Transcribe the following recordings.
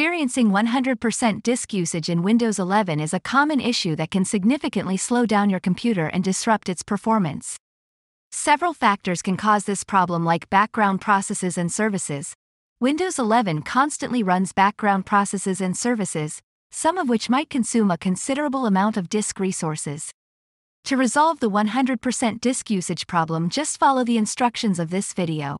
Experiencing 100% disk usage in Windows 11 is a common issue that can significantly slow down your computer and disrupt its performance. Several factors can cause this problem, like background processes and services. Windows 11 constantly runs background processes and services, some of which might consume a considerable amount of disk resources. To resolve the 100% disk usage problem, just follow the instructions of this video.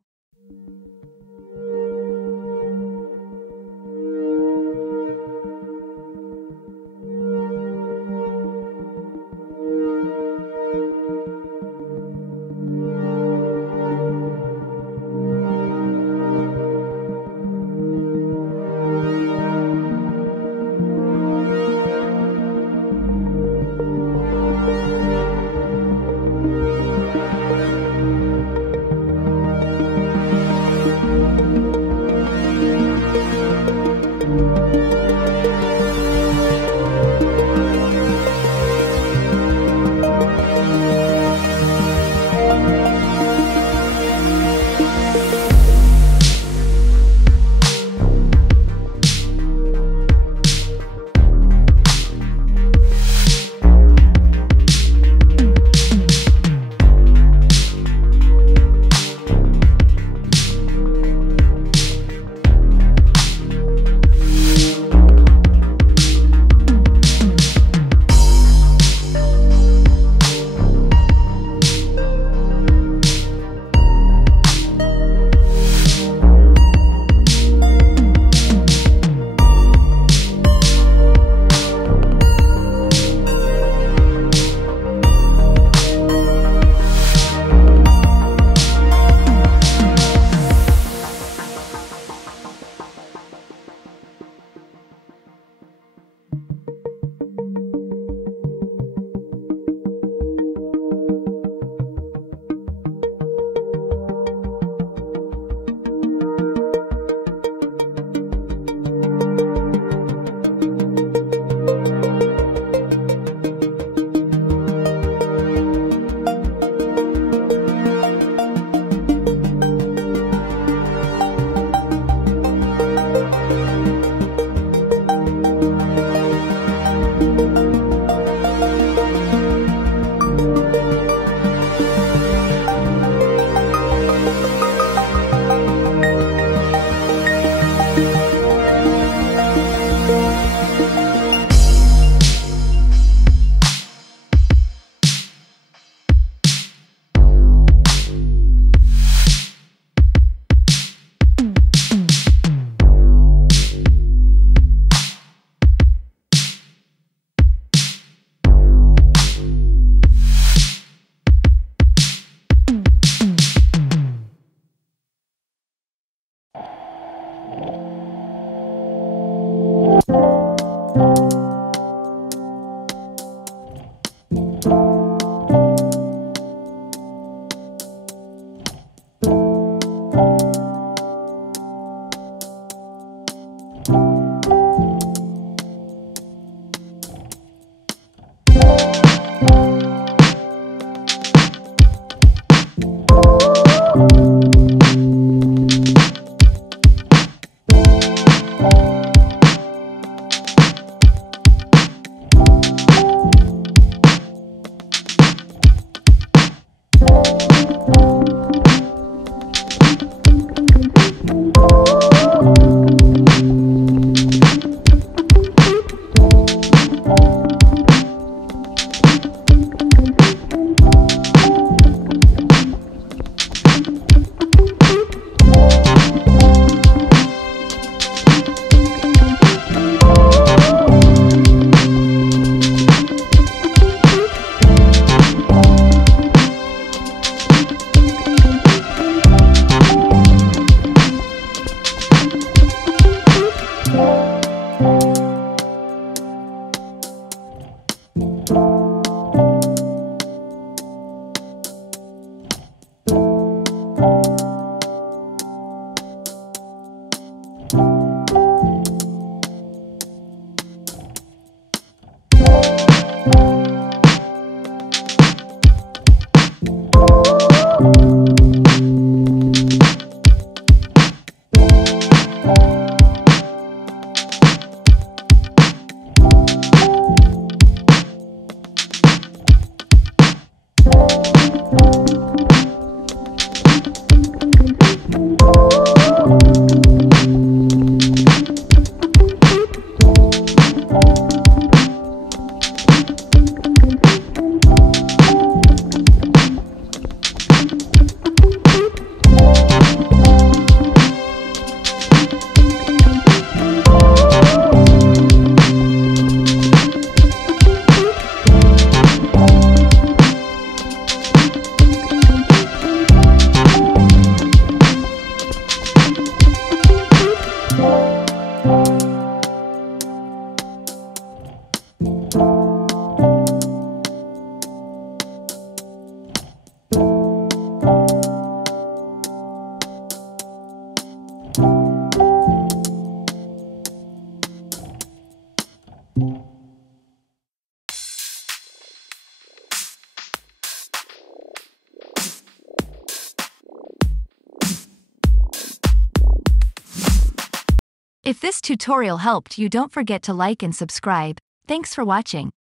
If this tutorial helped you, don't forget to like and subscribe. Thanks for watching.